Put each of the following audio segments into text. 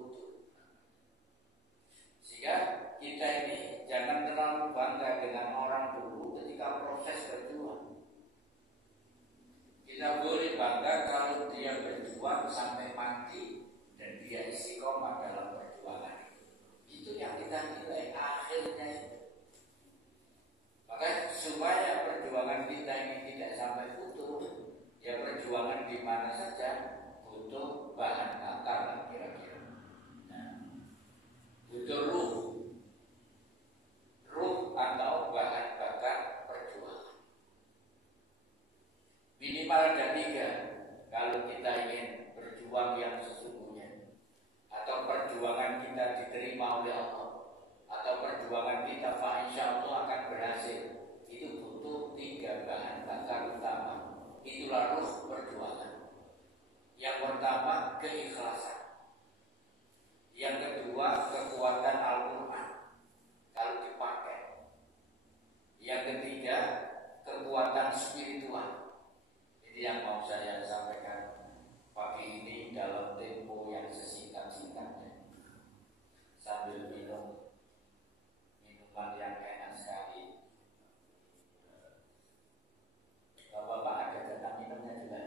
utuh. Sehingga kita ini jangan terlalu bangga dengan orang dulu ketika proses berjuang. Kita boleh bangga kalau dia berjuang sampai mati dan dia istiqomah dalam perjuangan itu. Itu yang kita nilai akhirnya itu. Maka supaya perjuangan kita ini tidak sampai utuh, ya perjuangan di mana saja butuh bahan bakar kira-kira. Nah, butuh ruh atau bahan bakar perjuangan. Minimal ada 3 kalau kita ingin berjuang yang sesungguhnya, atau perjuangan kita diterima oleh Allah, atau perjuangan kita insya Allah akan berhasil. Itu butuh 3 bahan bakar utama. Itulah ruh perjuangan. Yang pertama keikhlasan. Yang kedua kekuatan Al-Quran kalau dipakai. Yang ketiga kekuatan spiritual. Ini yang mau saya sampaikan pagi ini dalam tempo yang sesingkat-singkatnya, sambil minum minuman yang enak sekali. Bapak-bapak ada jatah minumnya juga.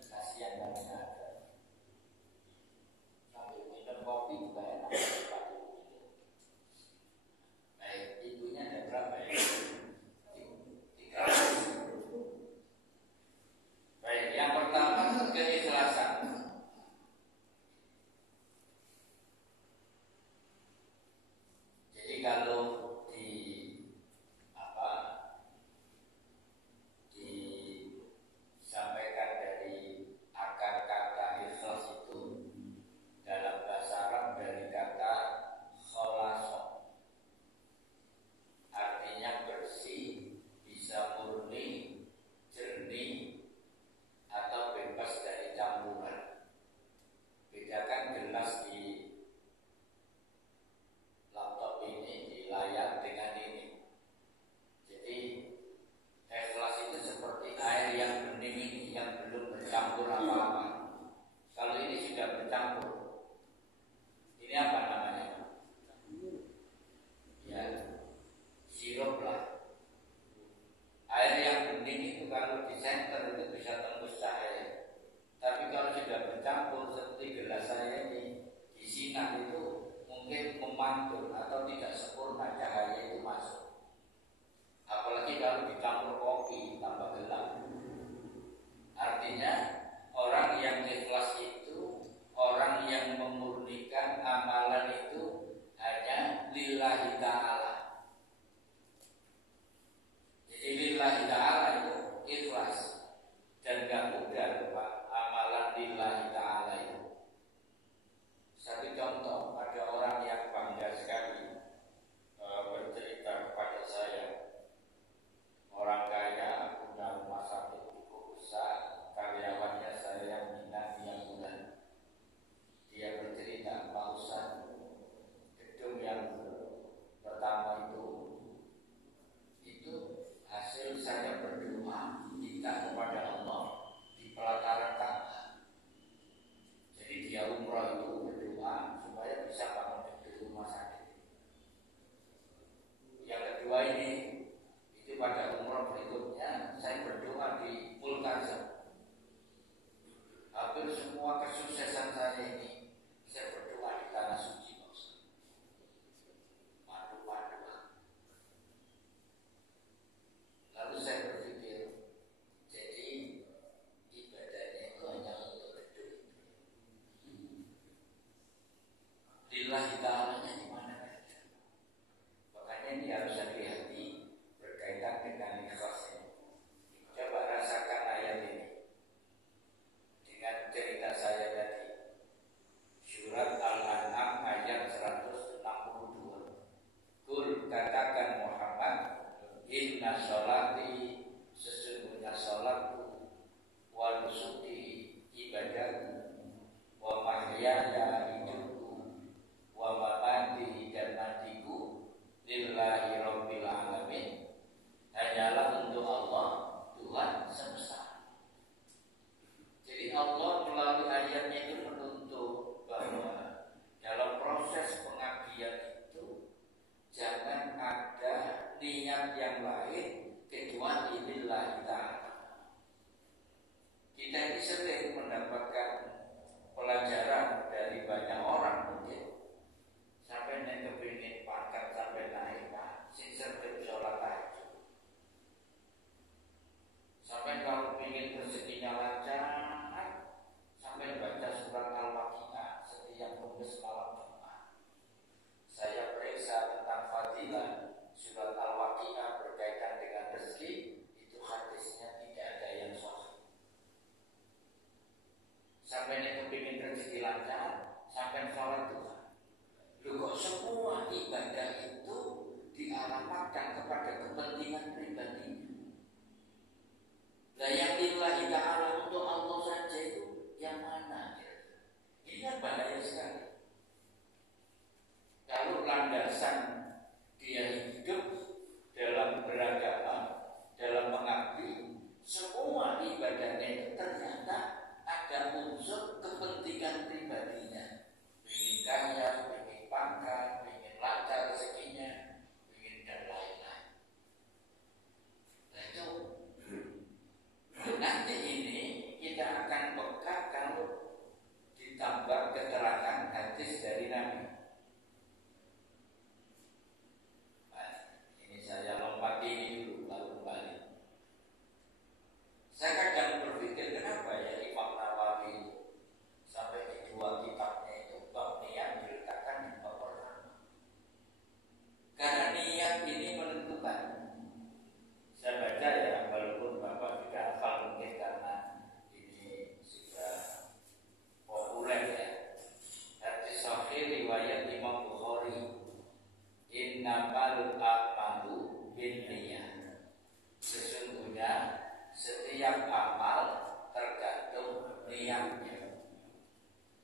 Kasihan banget ada. Sambil minum kopi juga enak. Baik, ibunya ada berapa ya? 3. Baik, yang pertama keikhlasan. Jadi kalau disampaikan dari akar kata ikhlas itu dalam bahasa Arab dari kata kholasa, artinya bersih, bisa murni, jernih, atau bebas dari campuran. Bedakan gelas di laptop ini, di layar dengan ini. Jadi ikhlas itu seperti air yang bening ini, yang belum bercampur apa-apa. Kalau ini sudah bercampur, ini apa namanya? Ya, sirup lah. Air yang bening itu kalau di senter itu bisa tembus cahaya. Tapi kalau sudah bercampur seperti gelas saya ini, di sinar itu mungkin memantul atau tidak sempurna cahaya itu masuk. Apalagi kalau dicampur kopi tambah gelap. Artinya orang yang ikhlas itu orang yang memurnikan amalan itu hanya lillahi ta'ala. Jadi lillahi ta'ala itu ikhlas. Dan gak mudah Pak amalan lillahi ta'ala itu. Satu contoh, ada orang yang bangga sekali bercerita kepada saya. Orang kaya punya rumah sakit cukup besar, karyawannya saya yang minat tiap bulan. Dia bercerita, Pak Ustaz, gedung yang pertama itu hasil saya berdoa minta kepada Allah di pelataran Ka'bah. Jadi dia umrah itu berdoa supaya bisa bangun gedung rumah sakit. Yang kedua ini, itu pada umrah berikutnya saya berdoa di Multazam. Hampir semua kesuksesan saya ini saya berdoa di tanah suci, madu-madu. Lalu saya berpikir, jadi ibadahnya itu hanya untuk gedung itu. Lillahi ta'alanya di mana saja. Makanya ini harus hati-hati berkaitan dengan ikhlas ini. Coba rasakan ayat ini dengan cerita saya tadi. Surat Al-An'am ayat 162. Kul, katakan Muhammad, inna sholati, sesungguhnya sholatku, wa nusuki, ibadahku, wa mahyaya, hidupku, wa mamati, dan matiku, lillahi rabbil alamin, hanyalah untuk Allah, Tuhan semesta. Jadi Allah melalui ayatnya itu menuntut rezeki lancar, sampai sholat Tuhan. Loh kok semua ibadah itu dialamatkan kepada kepentingan pribadi? Lah yang lillahi ta'ala untuk Allah saja itu yang mana? Ini kan bahaya sekali. Kalau landasan dia hidup dalam beragama, dalam mengabdi, semua ibadahnya itu ternyata ada unsur kepentingan pribadinya. Ingin kaya, ingin pangkat, ingin lancar rezekinya, ingin dan lain-lain. Nah itu nanti ini kita akan peka kalau ditambah keterangan hadis dari Nabi. Nah, ini saya lompat ini dulu lalu kembali. Saya kadang berpikir kenapa ya Imam Nawawi sampai di dua kitabnya itu bab niat diletakkan di bab pertama. Karena niat ini menentukan. Saya baca ya, walaupun Bapak tidak hafal mungkin karena ini sudah populer ya. Hadis sahih riwayat Imam Bukhari, innamal a'malu binniyat. Sesungguhnya setiap amal tergantung niatnya.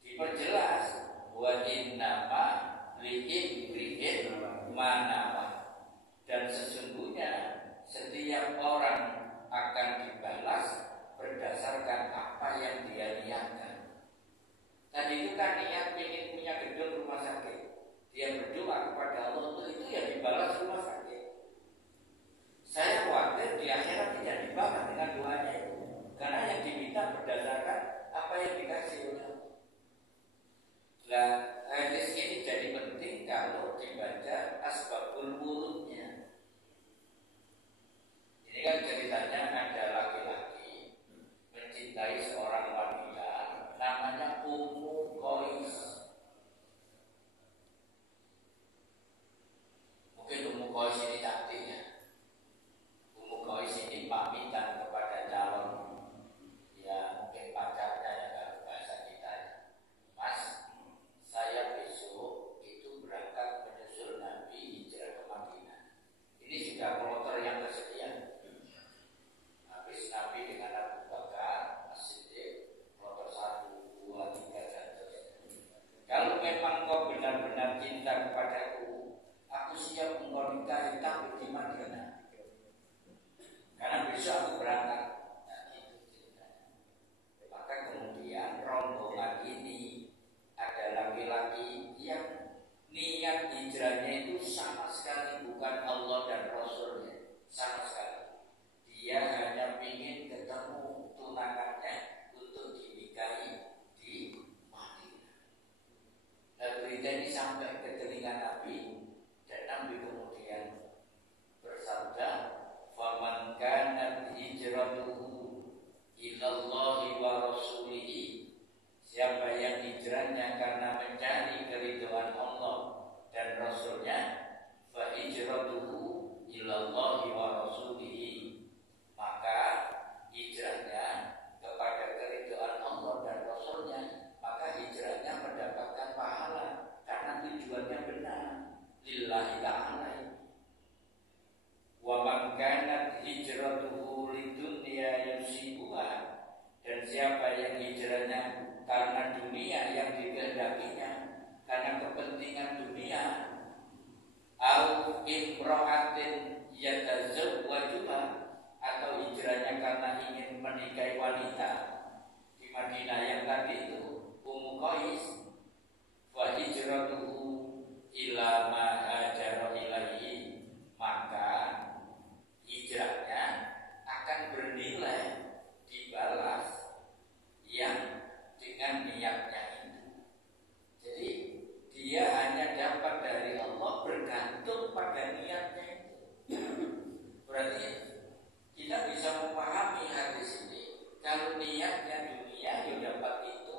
Diperjelas wa innama li'imri'in ma nawa. Dan sesungguhnya setiap orang akan dibalas berdasarkan apa yang dia niatkan. Tadi itu kan niat ingin punya gedung rumah sakit. Dia berdoa kepada Allah untuk itu ya dibalas rumah sakit. Saya khawatir di akhirat tidak dibalas dengan doanya itu. Karena yang diminta berdasarkan apa yang dikasih oleh Allah. Nah, hadis ini jadi penting kalau dibaca asbabul wurudnya. Ini kan ceritanya ada laki-laki mencintai seorang wanita namanya Ummu Qais. Mungkin Ummu Qais ini cantik ya. Ummu Qais ini pamitan kepada calon ya mungkin pacarnya ya kalau bahasa kita ya. Mas, saya besok itu berangkat menyusul Nabi hijrah ke Madinah. Ini sudah kloter yang kesekian. Habis Nabi dengan Abu Bakar, As-Siddiq, kloter 1, 2, 3 dan seterusnya. Kalau memang kau benar-benar cinta kepadaku, aku siap engkau nikahi tapi di Madinah. Karena besok aku berangkat. Nah itu ceritanya. Maka kemudian rombongan ini ada laki-laki yang niat hijrahnya itu sama sekali bukan Allah dan Rasulnya, sama sekali. Dia hanya ingin ketemu tunangannya untuk dinikahi di Madinah. Dan berita ini sampai ke telinga Nabi, dan Nabi kemudian bersabda, "Faman kanat hijratuhu ilallahi wa rasulihi." Siapa yang hijrahnya karena mencari keridhaan Allah dan Rasulnya, fa hijratuhu ilallahi wa rasulihi. Maka hijrahnya kepada keridhaan Allah dan Rasulnya, maka hijrahnya mendapatkan pahala karena tujuannya benar, lillahi ta'ala. Wa man kanat hijratuhu lidunya yusibuha. Dan siapa yang hijrahnya karena dunia yang dikehendakinya, karena kepentingan dunia, au imra'atin yatazawwajuha, atau hijrahnya karena ingin menikahi wanita di Madinah yang tadi itu Ummu Qais, wa hijratuhu ila ma hajara ilaihi, maka hijrahnya akan bernilai dibalas yang dengan niatnya itu. Jadi dia hanya dapat dari Allah bergantung pada niatnya itu. Berarti kita bisa memahami hadis ini. Kalau niatnya dunia, ya dapat itu.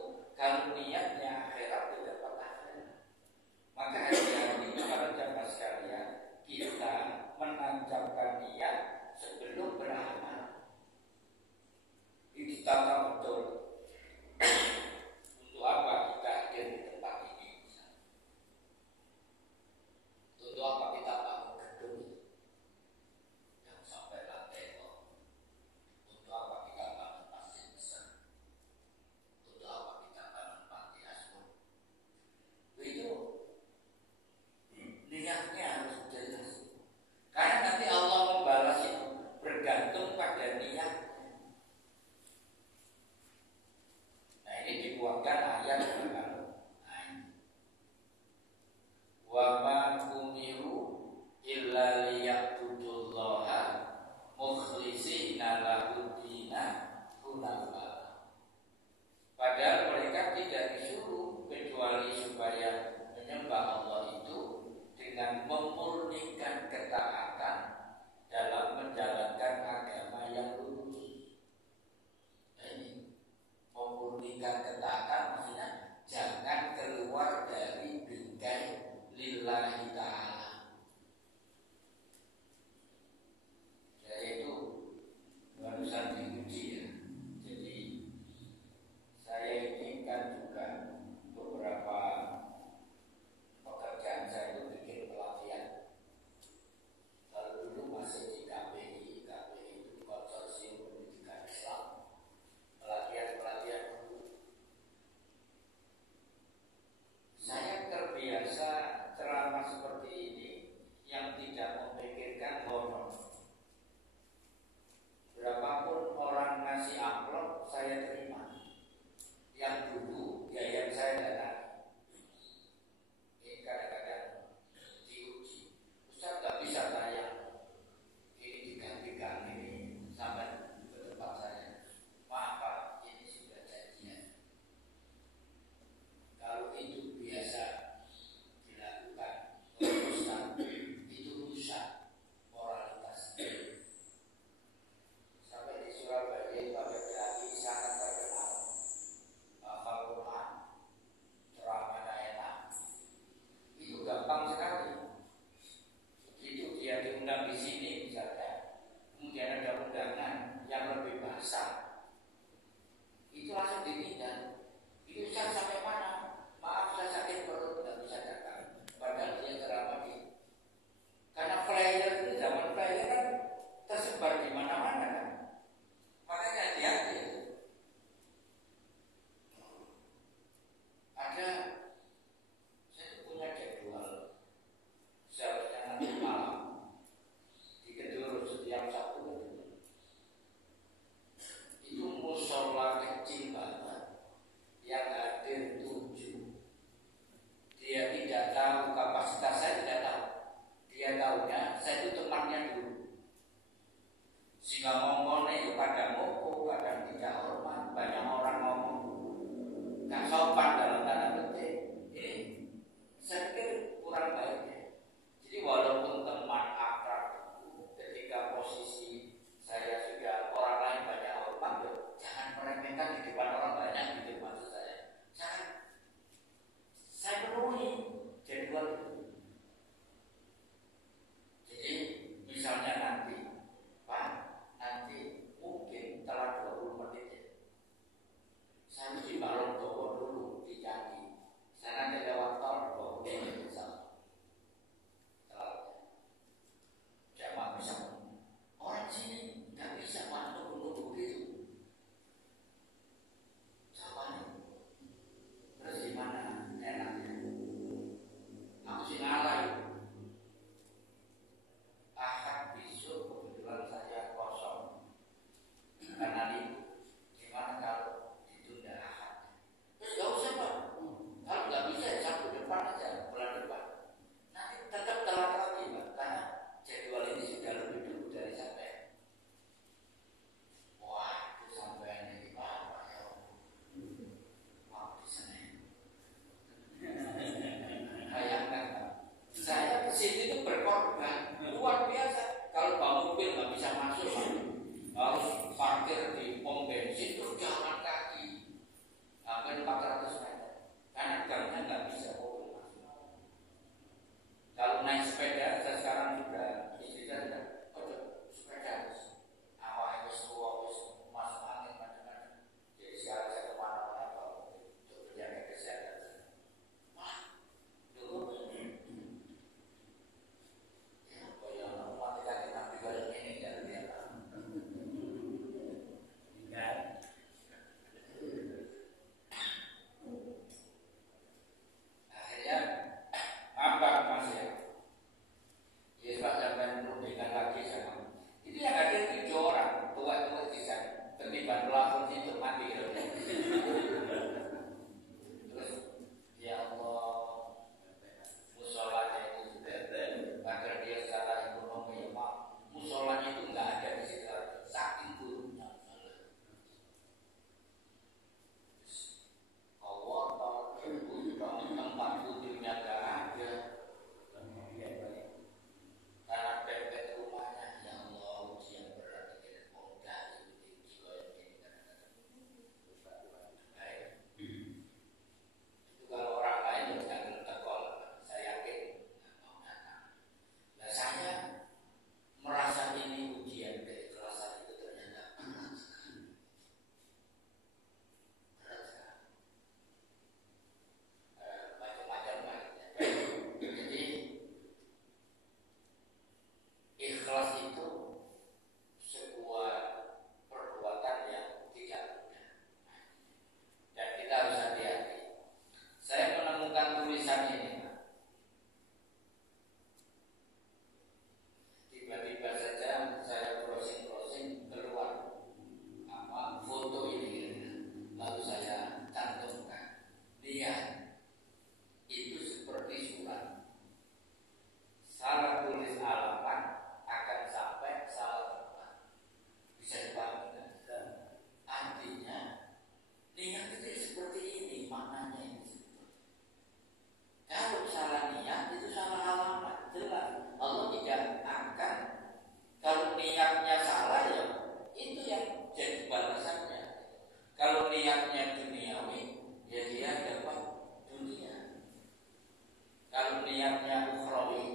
niatnya ukhrawi,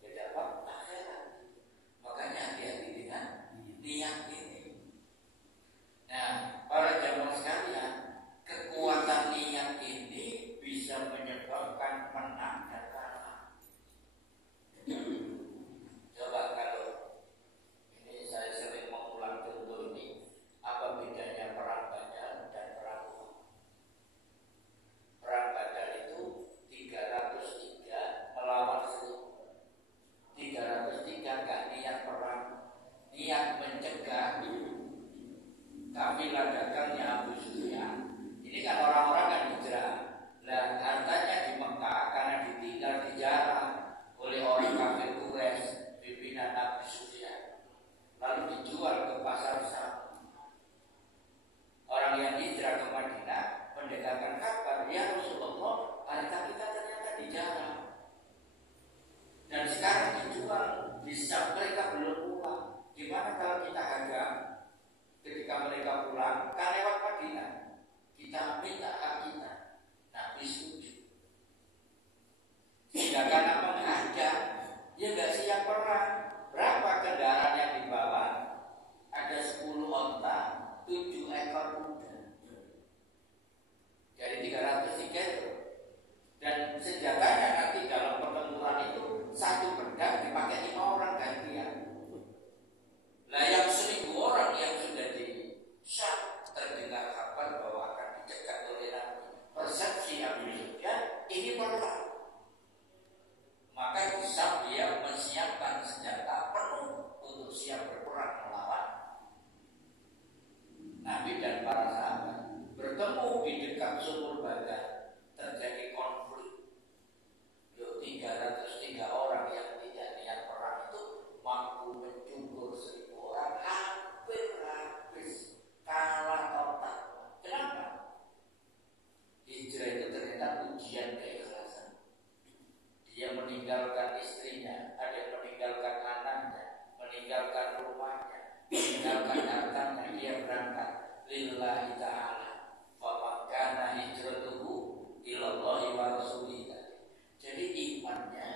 ya dapat akhirat. Makanya hati-hati dengan niat ini. Nah, para jamaah sekalian, kekuatan niat ini bisa menyebabkan menang dan kalah. Coba kalau ini saya sering mengulang contoh ini, apa bedanya perang Badar dan perang Uhud? Perang Badar itu 303 melawan 1000. 303 gak niat perang, niat mencegah kafilah dagangnya Abu Sufyan. Ini kan orang-orang kan hijrah. Nah, hartanya di Mekah karena ditinggal dijarah oleh orang kafir Quraisy, pimpinan Abu Sufyan, lalu dijual ke pasar Syam. Orang yang hijrah ke Madinah mendengarkan kabar, ya Rasulullah, harta kita ternyata dijarah dan sekarang dijual di Syam, mereka belum pulang. Gimana kalau kita harga ketika mereka pulang, kan lewat Madinah, kita minta hak kita. Nabi setuju. Sehingga karena menghadap, ya nggak siap perang. Berapa kendaraan yang dibawa? Ada 10 onta, 7 ekor kuda. Jadi 303 itu. Dan senjatanya nanti dalam pertempuran itu satu pedang dipakai 5 orang gantian. Nah, yang 1000 orang yang sudah di Syam terdengar kabar bahwa akan dicegat oleh Nabi. Persepsi Abu Sufyan ini perang. Maka di Syam dia menyiapkan senjata penuh untuk siap berperang melawan Nabi dan para sahabat. Bertemu di dekat sumur Badar, terjadi konflik. 303 orang yang tidak niat perang itu mampu mencukur 1000 orang, hampir habis, kalah total. Kenapa? Hijrah itu ternyata ujian keikhlasan. Dia meninggalkan istrinya, ada yang meninggalkan anaknya, meninggalkan rumahnya, meninggalkan hartanya, dia berangkat lillahi ta'ala. Wa man kana hijratuhu ilallahi wa rasulih. Jadi imannya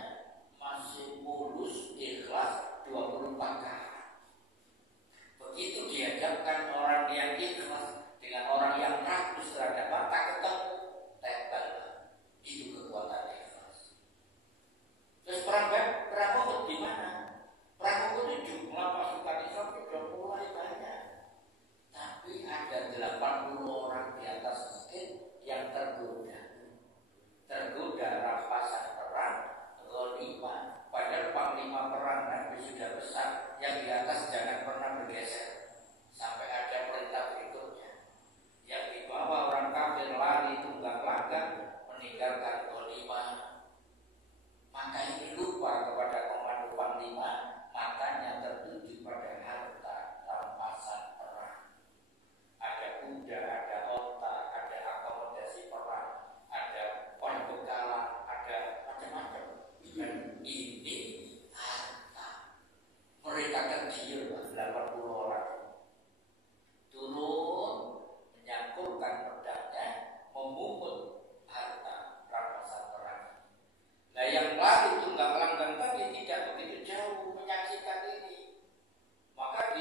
masih mulus, ikhlas 24 karat. Begitu dihadapkan orang yang ikhlas dengan orang yang ragu terhadap mata, ketemu tebal. Itu kekuatan ikhlas. Terus perang Uhud di mana? Perang Uhud itu jumlah pasukan Islam sudah mulai banyak, tapi ada 80 orang di atas bukit yang tergoda rampasan perang, ghanimah. Padahal panglima perang Nabi sudah besar, yang di atas jangan pernah bergeser sampai ada perintah berikutnya. Yang di bawah orang kafir lari tunggang langgang meninggalkan ghanimah. Maka ini lupa kepada komando panglima, matanya tertuju pada harta rampasan perang. Ada kuda, ada onta, ada akomodasi perang, ada pembekalan, ada macam-macam. Dan ini harta. Mereka kecil, 80 orang. Turun, menyangkulkan pedangnya, memungut harta rampasan perang. Nah, yang lari tunggang langgang tadi tidak begitu jauh menyaksikan ini. Maka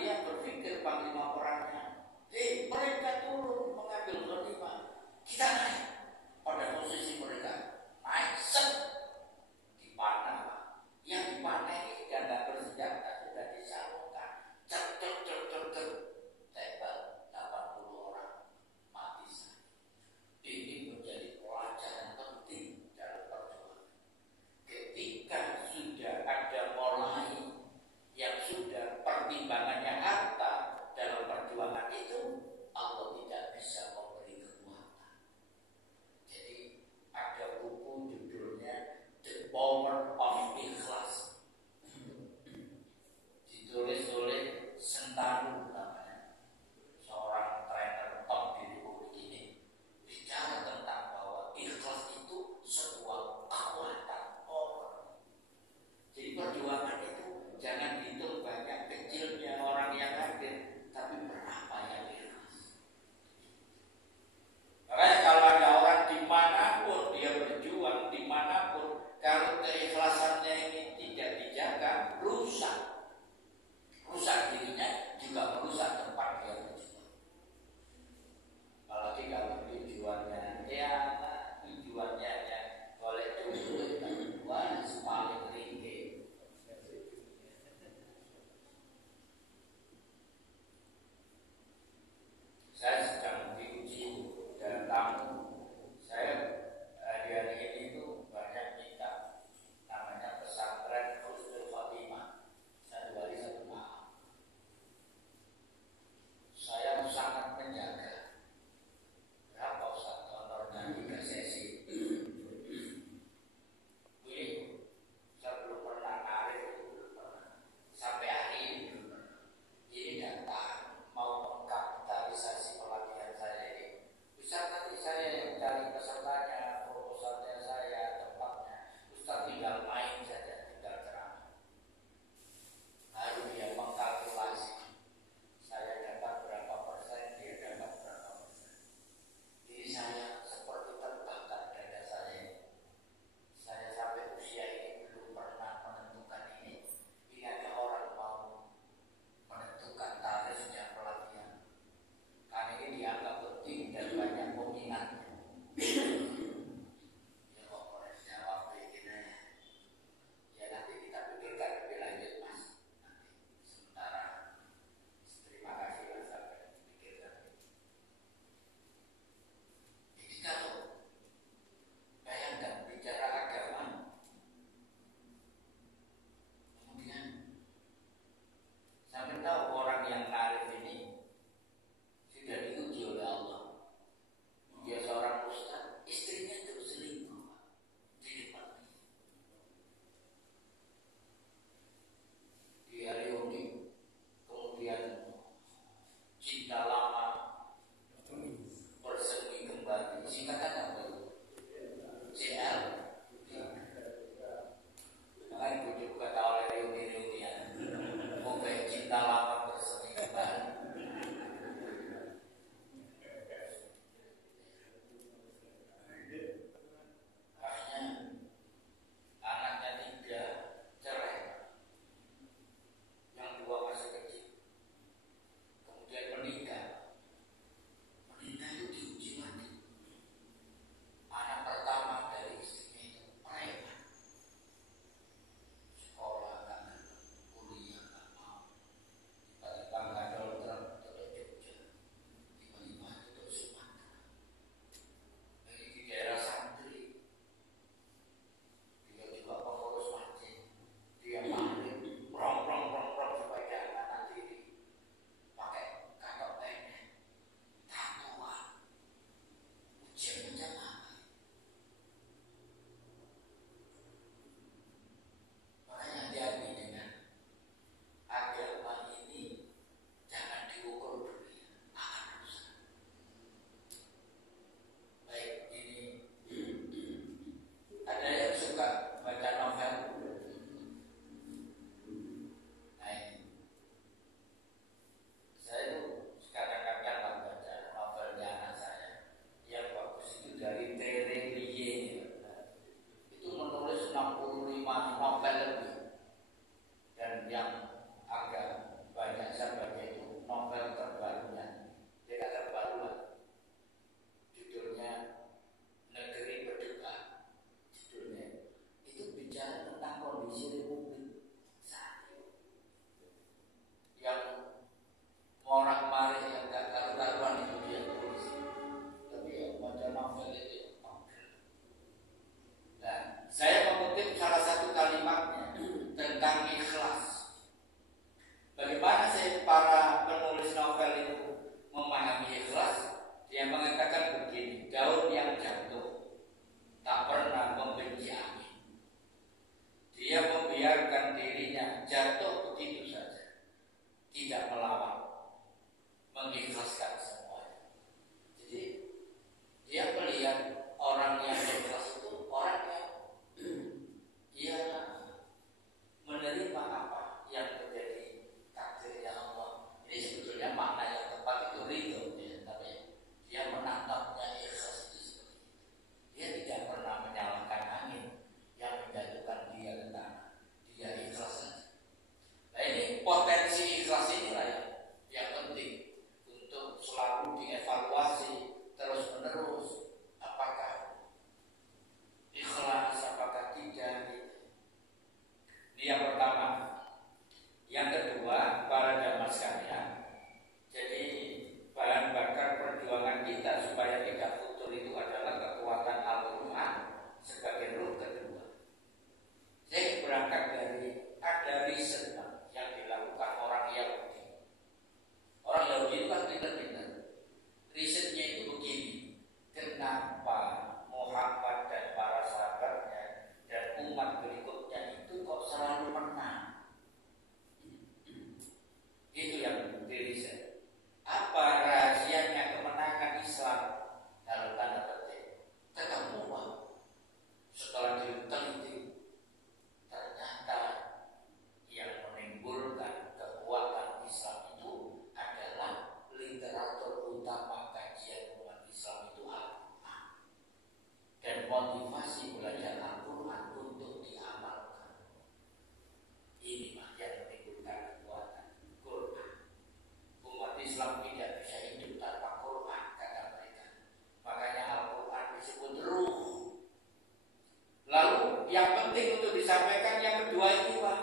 penting untuk disampaikan yang kedua itu, Pak.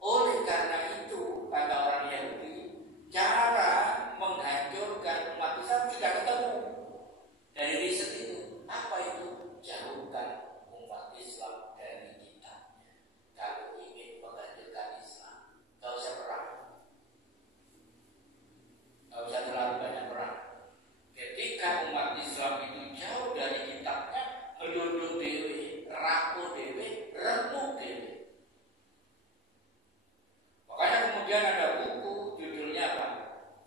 Oleh karena itu, kata orang Yahudi, cara menghancurkan umat Islam sudah ketemu dari riset itu. Apa itu? Jauhkan umat Islam dari kitabnya. Kalau ingin menghancurkan Islam, gak usah perang, gak usah terlalu banyak perang. Ketika umat Islam itu jauh dari kitabnya, melunduk dewe, rapuh dewe, remuk dewe. Makanya kemudian ada buku judulnya apa?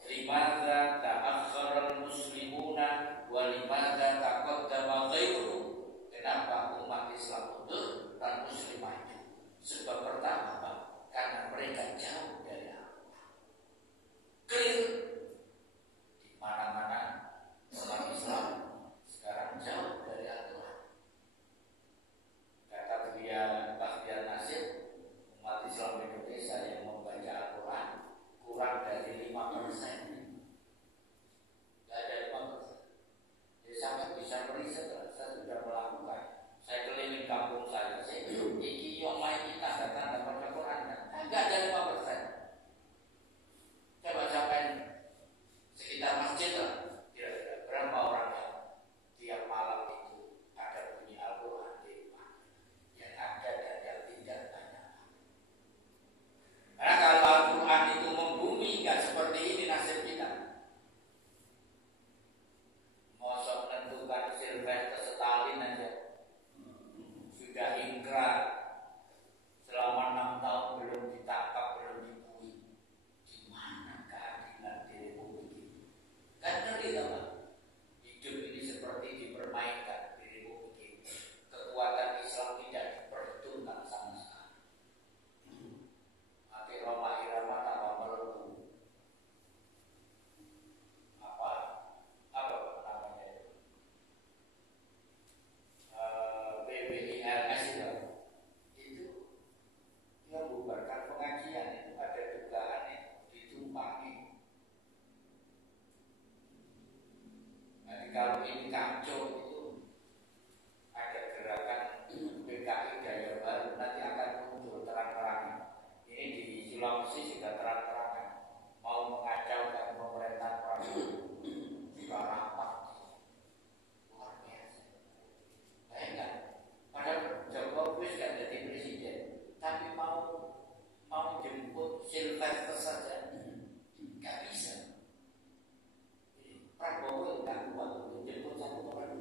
Limadza ta'akhkharal muslimuna wa limadza taqaddama ghairuhum. Kenapa umat Islam mundur dan muslim maju? Sebab pertama, Pak, karena mereka jauh dari Allah. Clear. Di mana-mana umat Islam sekarang jauh dari aturan. Kata beliau Bahtiar Nasir, umat Islam Indonesia yang membaca Al-Quran kurang dari 5%. Tidak ada 5%. Jadi sampai bisa meriset, saya sudah melakukan. Saya keliling kampung saya iki yomai kita datang dapat Quran, enggak ada 5%. Coba sampai sekitar masjid lah, kira-kira berapa orang yang tiap malam itu ada bunyi Al-Quran di rumah, yang ada dan yang tidak banyak. Karena kalau Al-Quran itu membumi, nggak seperti ini nasib kita. Mosok menentukan Sylvester Stalin aja sudah ingkar selama 6 tahun belum ditangkap, belum dibui. Gimana keadilan di Republik ini? Kan ngeri, Pak. Hidup ini seperti dipermainkan di Republik ini. Kekuatan Islam tidak diperhitungkan sama sekali. Mati Roma Irama tanpa melebu. Apa namanya itu? BBILS itu dia bubarkan pengajian, itu ada dugaan ditumpangi. Jadi kalau ini kacau itu ada gerakan PKI Daya Baru, nanti akan muncul terang-terangan. Ini di Sulawesi sudah terang-terangan mau mengacaukan pemerintahan Prabowo. Sudah rapat luar biasa. Bayangkan, padahal Jokowi sudah jadi presiden, tapi mau jemput Sylvester saja nggak bisa. Prabowo nggak kuat untuk jemput satu orang.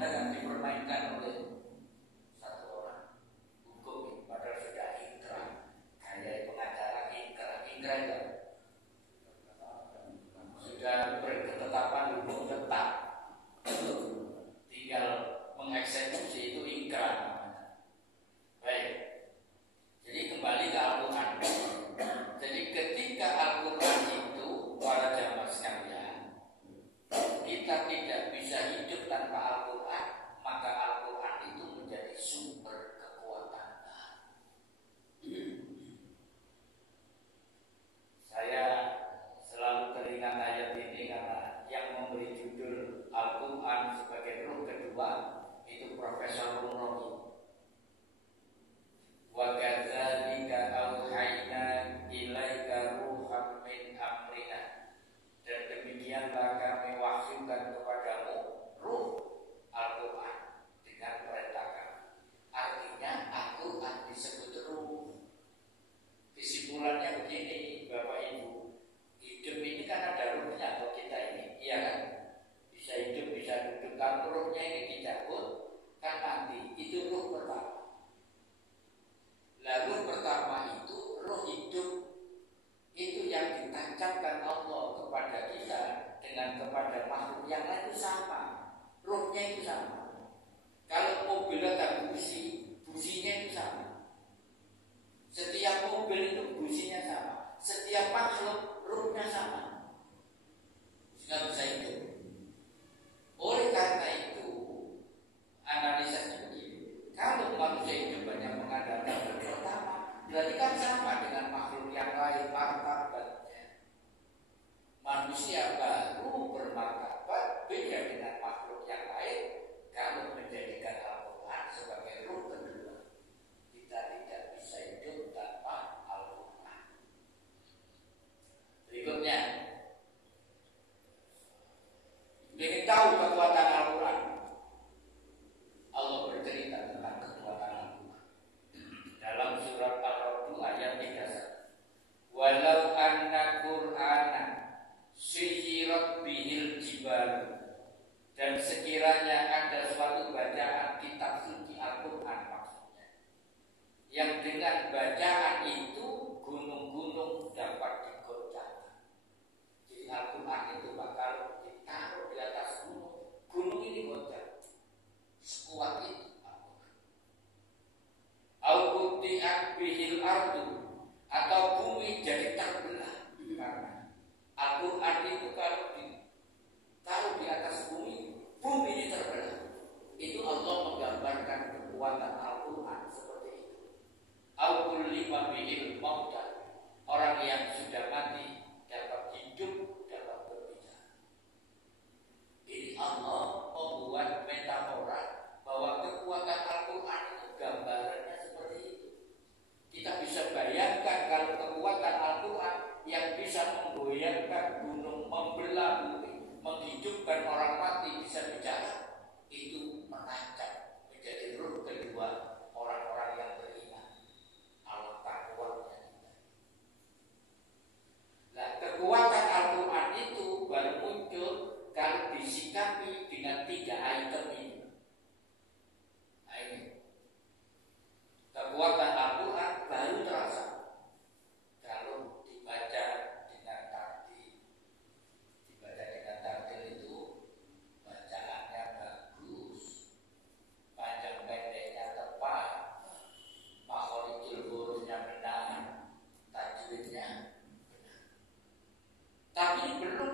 Dan dipermainkan oleh satu orang hukum, padahal sudah ingkrah. Kayak pengacara ingkrah itu sudah berketetapan hukum tetap, tinggal mengeksekusi, itu ingkrah. Baik, jadi kembali ke Al-Quran. Jadi yang dengan bacaan itu gunung-gunung dapat digoncangkan. Jadi Al-Quran itu bakal ditaruh di atas gunung, gunung ini goncang sekuat itu. Al-Quti'at bihil ardu, atau bumi jadi terbelah. Karena Al-Quran itu kalau ditaruh di atas bumi, bumi ini terbelah. Itu Allah menggambarkan kekuatan Al-Quran seperti itu. Al-Qullima bihil mauta, orang yang sudah mati dapat hidup, dapat berbicara. Ini Allah membuat metafora bahwa kekuatan Al-Quran itu gambarannya seperti itu. Kita bisa bayangkan kalau kekuatan Al-Quran yang bisa menggoyangkan gunung, membelah bumi, menghidupkan orang mati, bisa bicara, itu menancap menjadi ruh kedua orang-orang yang beriman. Alangkah kuatnya kita. Nah, kekuatan Al-Quran itu baru muncul kalau disikapi dengan 3 item ini. Nah, ini kekuatan Al-Quran baru terasa kalau dibaca dengan tartil. Dibaca dengan tartil itu bacaannya bagus, panjang pendeknya tepat, makhorijul hurufnya benar, tajwidnya benar. Tapi belum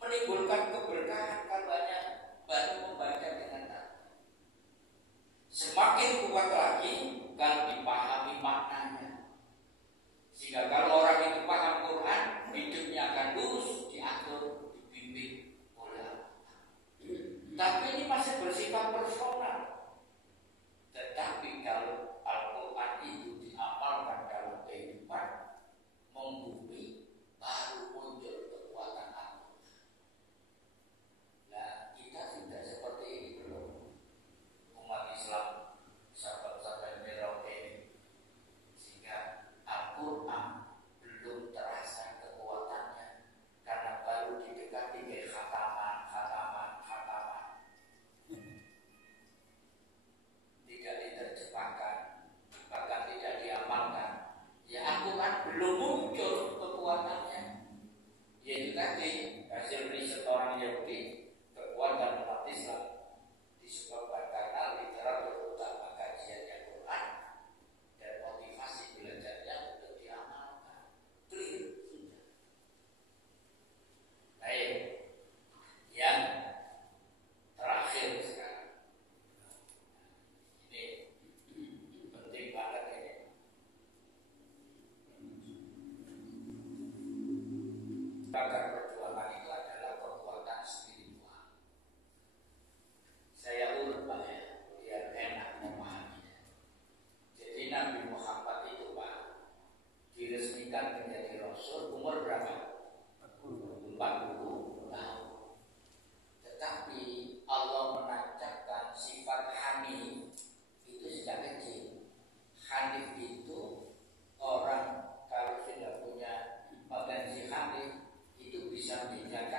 menimbulkan keberkahan kalau hanya baru membaca dengan tartil. Semakin kuat lagi kalau dipahami maknanya. Sehingga kalau orang itu paham Quran, hidupnya akan lurus, diatur, dibimbing oleh Allah. Tapi ini masih bersifat personal. Tetapi kalau Al-Quran itu diamalkan dalam kehidupan, membumi, baru muncul kekuatan Al-Quran. Nah, kita sudah seperti ini belum? Umat Islam, sahabat-sahabat Merauke ini, sehingga Al-Quran belum terasa kekuatannya karena baru didekati dengan khataman. Tidak diterjemahkan, bahkan tidak diamalkan. Ya, Al-Quran belum muncul kekuatannya. Yaitu tadi hasil riset orang Yahudi, kekuatan umat Islam disebabkan karena literatur utama kajiannya Quran dan motivasi belajarnya untuk diamalkan. Clear sudah. Baik, yang terakhir sekarang. Ini penting banget ini. Bakar perjuangan itu adalah kekuatan spiritual. Saya urut Pak ya, biar enak memahaminya. Jadi Nabi Muhammad itu Pak diresmikan menjadi Rasul umur berapa? 40 tahun. Tetapi Allah menancapkan sifat hanif itu sejak kecil. Hanif itu orang kalau sudah punya potensi hanif itu bisa menjaga